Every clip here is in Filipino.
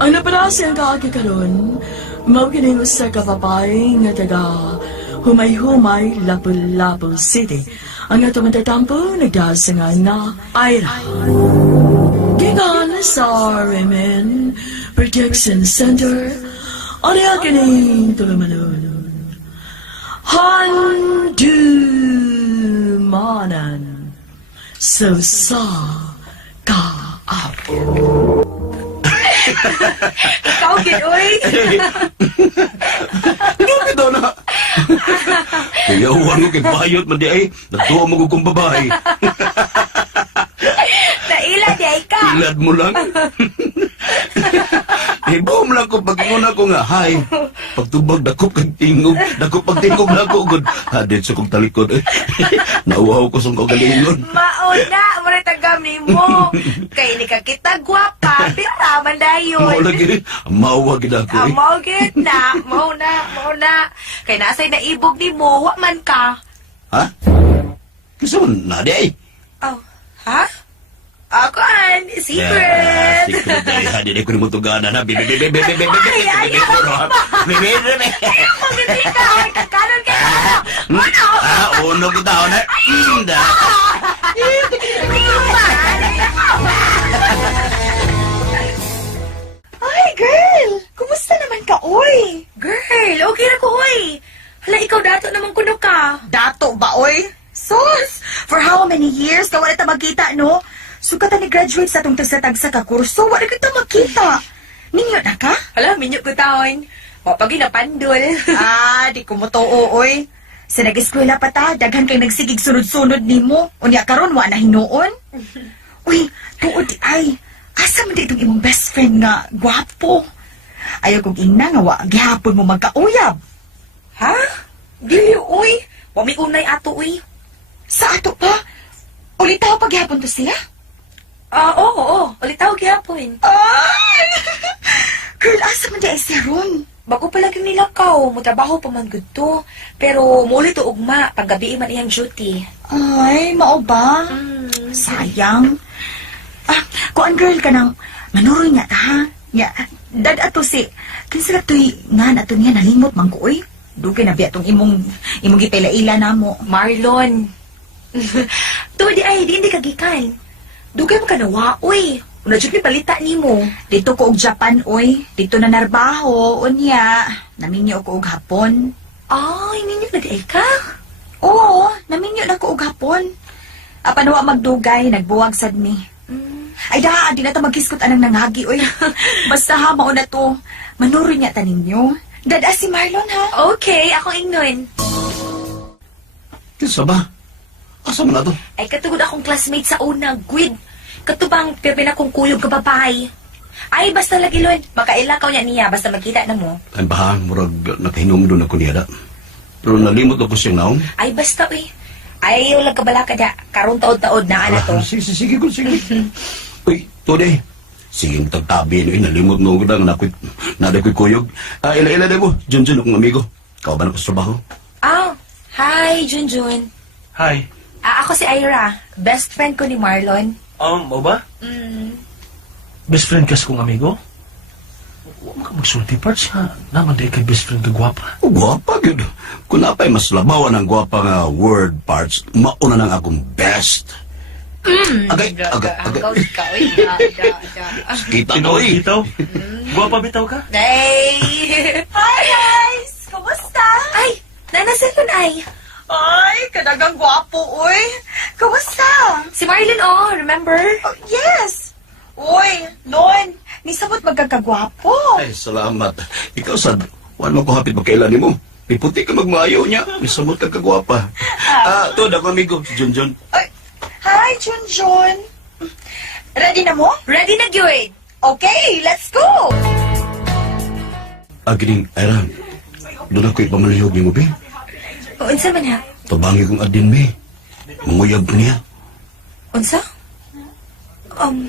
Ang napanasyan ka karon, mawkining usa ka papay nga taga Humay-Humay, Lapu-Lapu City. Ang atong matatampo, nagdasangan na Ira. Gigan sa Ramen Protection Center, ang yakining tulumanon. Handumanan, so sa ka-apo. Ikaw, Gidoy. Bakit daw na? Kaya uwan ko kay bayot man di ay. Natuwa mo kong babae. Naila, di ay ka. Ilad mo lang. Ibo mo lang ko pag-ingon ako nga, hi. Pagtubag, dakop kang tingog. Dakop pag tingog na ako. Hadit sa kong talikod. Nauwaw ko sa kong galingon. Mauna, muna tagami mo. Kaya ni ka kita gwapa, piraman na Mau yun. lagi, mawag na ako eh. Amaw gid na, mauna. Kaya nasa'y naibog ni mo, wa man ka. Ha? Kasi mo na di ay. Oh, ha? Ako an, secret. Secret ay hadit ay ko ni mo tuganan ha. Bibi. Ayaw mo gini ka, ay kakanon ka na. Ano? Uno kita na. Inda. Ay, girl! Kumusta naman ka, oy? Girl, okay na ko, oy. Hala, ikaw dato naman kuno ka. Dato ba, oy? Sus! For how many years ka wala ta magkita, no? Sukatan ni graduate sa itong tagsa-tagsa ka kurso, wala kita magkita. Ninyo na ka? Hala, minyo ko taon. Wapagi na pandol. Di ko mo to, oy. Sa nag-eskwela pa ta, daghan kay nagsigig sunod-sunod ni mo. Unya karon wa na hinuon. Uy, tuod di ay. Asa man di itong imong best friend nga, gwapo. Ayaw kong ina nga wa, gihapon mo magkauyab. Ha? Dili, uy. Wami unay ato, uy. Sa ato pa? Ulitaw pag gihapon to siya? Oo. Ulitaw gyapon. Ay! Girl, asa man di ay siya ron? Bago pa lagi nilakaw, mutrabaho pa man gud to. Pero muli to ugma, paggabi man iyang duty. Ay, mao ba? Sayang. Kuan girl ka nang manuroy nga ta, ha? Nya, dad ato si, kinsa to'y nga na to niya nalimot man ko, oy. Dugay na biya tong imong gipaila-ila na mo. Marlon. Tuwa di ay, di hindi kagikan. Dugay mo ka nawa, uy. Una dyan ni palita ni mo. Dito ko og Japan, oy. Dito na narbaho, unya. Naminyo ko og hapon. Ay, ninyo nag-ay ka? Oo, naminyo na ko og hapon. Apanawa magdugay, nagbuwag sad mi. Ay da, di na ta magkiskot anang nanghagi, oy. Basta ha, mauna to. Manuroy nga ta ninyo. Dada si Marlon, ha? Okay, ako ingnon. Kinsa ba? Asa man na to? Ay, katugod akong classmate sa una, Gwid. Katubang pirpina kong kuyog ka babae. Ay, basta lagi, Lon. Makailakaw niya basta magkita na mo. Ay bahan, murag nakahinom doon ako niya da. Pero nalimot ako siyang naong. Ay, basta, uy. Ay, wala ka bala ka da. Karong taod-taod na ana to. Sige ko, sige. Uy, Tode. Sige, tagtabi no, nalimot mo ko lang, naday ko'y kuyog. Ila na mo, Junjun, akong amigo. Kau ba na sa trabaho? Oh, hi, Junjun. Hi. Ako si Ira. Best friend ko ni Marlon. Mo ba? Best friend ka sa kong amigo? Huwag mo ka magsulti parts ha. Naman di kay best friend ka gwapa. Gwapa, gud. Kung napay mas labawan ang gwapa nga word parts, mauna nang akong best. Agay. Kita to eh. Bitaw? Gwapa bitaw ka? Hey! Hi, guys! Kumusta? Ay, nanasalon ay. Ay, kadagang gwapo, oy. Kumusta? Si Marlon, remember? Oh, yes! Uy, Lon, nisabot magkakagwapo. Ay, salamat. Ikaw, sad, wala mo ko hapit magkailan mo. Iputi ka magmayo niya. Misamot ka kagwapa. To, ako amigo, si Junjun. Ay, hi, Junjun. Ready na mo? Ready na, Gyud. Okay, let's go! Agining, Iran. Doon ako ipamalihog ni mo, be. Unsa man ha? Tabangi kong adin, be. Manguyab ko niya. Unsa?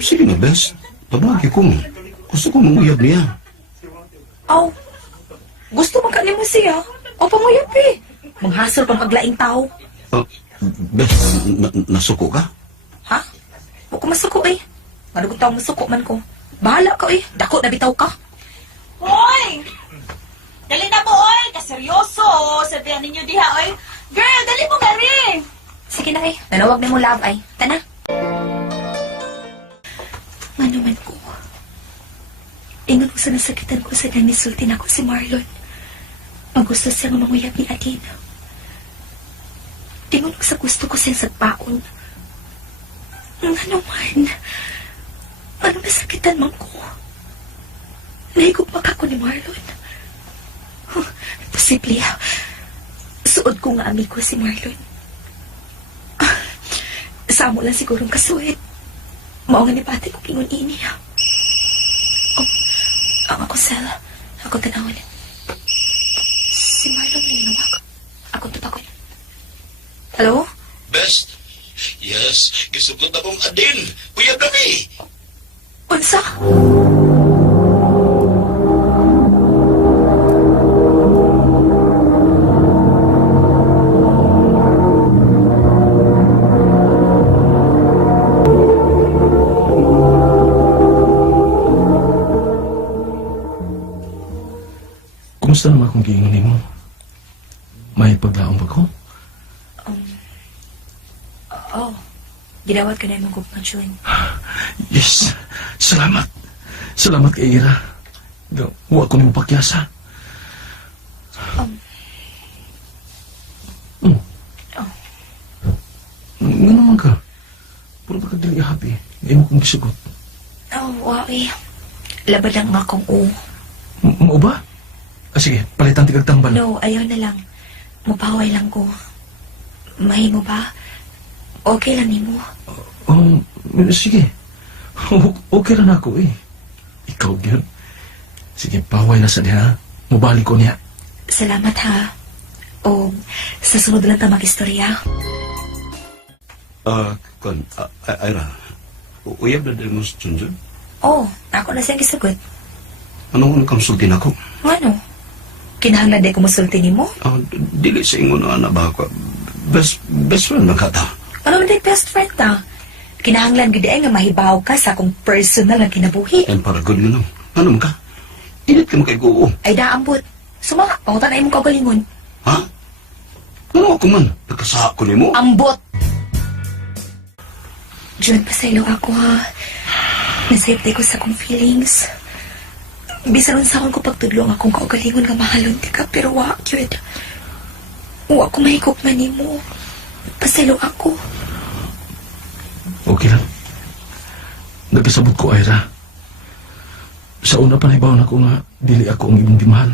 Sige na, best. Tabangi kong. Gusto kong manguyab niya. Gusto man ka ni mo siya? O panguyap eh. Manghasol kang paglaing tao. Best, nasuko ka? Ha? Huwag ko masuko eh. Madugot tao masuko man ko. Bahala ka eh. Dako na bitaw ka. Hoy! Dali na mo, oy! Kaseryoso! Sabihan ninyo diha, oy! Girl, dali mo nga rin! Sige na eh. Nanawag na mo love ay. Tana. Manuman ko. Ingon ko sa nasakitan ko sa nanisultin ako si Marlon. Ang gusto siyang manguyab ni Adin. Tingon ko sa gusto ko siyang sagpaon. Ano man. Ano nasakitan man ko. Nahigugmak ako ni Marlon. Posible. Suod ko nga amigo si Marlon. Samo lang sigurong kasuit. Mao nga ni pati ko kingon ini. Oh, ang ako sel. Ako tanawin. Si Marlon na inuwag. Ako tutakon. Hello? Best? Yes, gisugot akong Adin. Uyab na mi. Unsa? Kumusta naman kung giingon mo? May paglaong ba ko? Oh. Ginawat ka na yung mga gupang Yes. Salamat. Salamat kay Ira. Huwag ko nimo pakyasa. Nga naman ka. Puro ba ka dili happy? Ngayon mo kong gisugot. Oh, wow eh. Labad lang nga akong Mo ba? Sige, palitan tigag tambal. No, ayaw na lang. Mupaway lang ko. Mahimo ba? Okay lang ni mo. Sige. Okay lang ako eh. Ikaw yun. Sige, paway na sa niya. Mubalik ko niya. Salamat ha. O, sa sunod lang ta mag-istorya. Ira, uyab na din mo sa Junjun? Oh, ako na siyang gisagot. Anong kamsultin ako? Ano? Kinahanglan din ko masulti ni mo? Dili sa ingon na ba ako? Best friend na kata. Ano man din best friend ta? Kinahanglan gid ay nga mahibaw ka sa akong personal nga kinabuhi. And para good mo Ano ka? Dilit ka makiguo. Ay daambot. Sumaka, pangutan na imong kagalingon. Ha? Ano ako man? Nagkasa ko ni mo? Ambot! Jun, pasaylo ako ha. Nasayptay ko sa akong feelings. Bisan sa akong ko pagtudlong akong kaugalingon nga mahalon di ka, pero wa, yun. Wa ko mahigop man ni mo. Pasaylo ako. Okay lang. Nagkasabot ko, Ira. Sa una pa naibaw na ko nga, dili ako ang imong dimahal.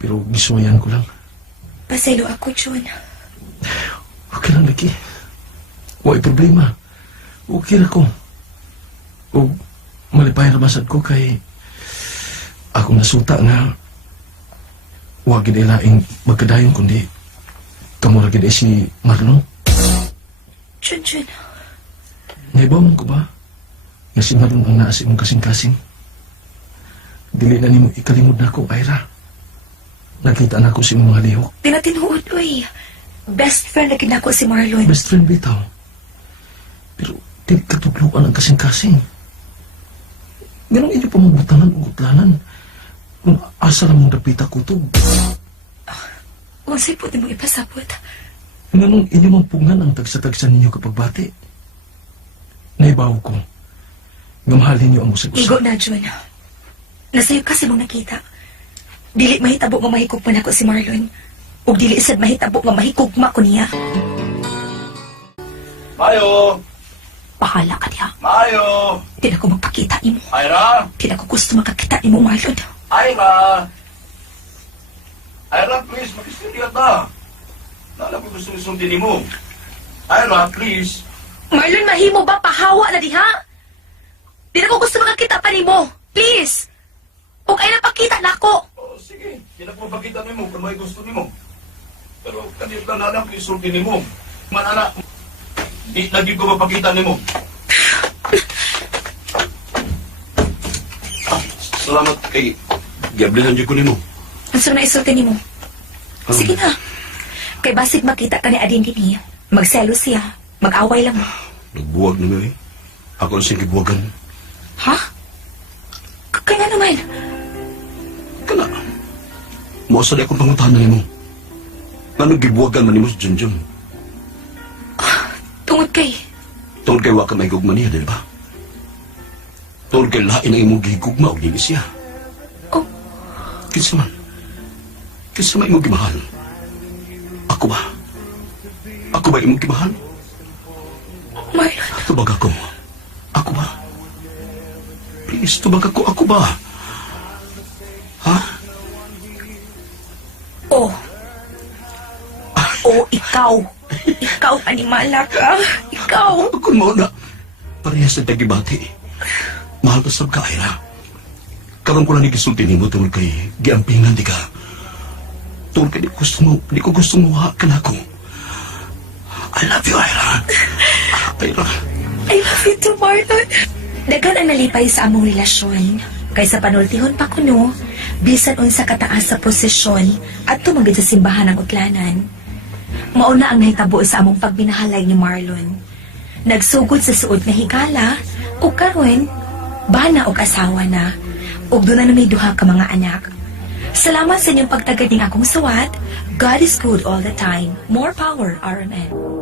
Pero gisuwayan ko lang. Pasaylo ako, Jun. Okay lang, Laki. Wa'y problema. Okay na ko. O malipay ramasad ko kay akong nasuta nga wag gid ilaing magkadayon kundi kamo ra gid si Marlon. Jun. Naibawon ko ba? Nga si Marlon ang naa sa imong kasing-kasing. Dili na nimo ikalimod na ko, Ira. Nakita na ko si imong mga lihok. Tinatinuod, uy. Best friend na kinako si Marlon. Best friend bitaw. Pero dili katugluan ang kasing-kasing. Ganun inyo pamabutanan o gutlanan. Kung asa lang mong dapita kutog. Unsay po di mo ipasabot. Ganun inyo mampungan ang tagsa-tagsa ninyo kapag bati. Naibaw ko. Nga mahalin niyo ang usag-usag. Igo na, Jun. Nasayop kasi mong nakita. Dili mahitabo nga mahigugma ako si Marlon. O dili sad mahitabo nga mahigugma ko niya. Mayo! Bahala ka niya. Mayo! Di na ko magpakita ni mo. Ira! Di na ko gusto makakita ni mo, Marlon. Ira! Ira, please, makistorya ta. Nala ko gusto isulti ni mo. Ira, please. Marlon, mahimo ba? Pahawa na diha? Di na ko gusto makakita pa ni mo. Please! Huwag ay napakita na ako. Sige, hindi ko mapakita ni mo kung may gusto ni mo. Pero kanil ka na lang ko isulti ni mo. Manana, di lagi ko mapakita ni mo. Salamat kay Gabriel ang ko ni mo. Ang na isulti ni mo. Sige na. Kay basig makita ka ni Adin din niya. Magselo siya. Mag-away lang mo. Nagbuwag na mo eh. Ako ang singkibuwagan. Ha? Kaya naman, Kana, mo sa di akong pangutahan mo. Anong gibuwagan man ni mo si Junjun? tungod kay... Tungod kay waka may gugma niya, di ba? Tungod kay lain ang imong gigugma o dili siya. Oh, Kinsa man? Kinsa man imong gimahal? Ako ba? Ako ba imong gimahal? Marlon, Tubag ako. Ako ba? Please, tubag ako. Ako ba? Ha? oh. Oh, ikaw. Ikaw, animala ka. Ikaw. Kung mo na, parehas sa tagibati. Mahal ka sa kaira. Karoon ko lang igisulti ni mo tungkol kay giampingan di ka. Tungkol kay di ko gusto mo hakan ako. I love you, Ira. Ira. I love you too, Marlon. Dagan ang nalipay sa among relasyon. Kaysa panultihon pa kuno, bisan unsa kataas sa posisyon at tumagid sa simbahan ng utlanan. Mauna ang nahitabo sa among pagbinahalay ni Marlon. Nagsugod sa suod nga higala, ug karon bana og asawa na, ug doon na may duha ka mga anak. Salamat sa inyong pagtagad ning akong suwat. God is good all the time. More power, RMN.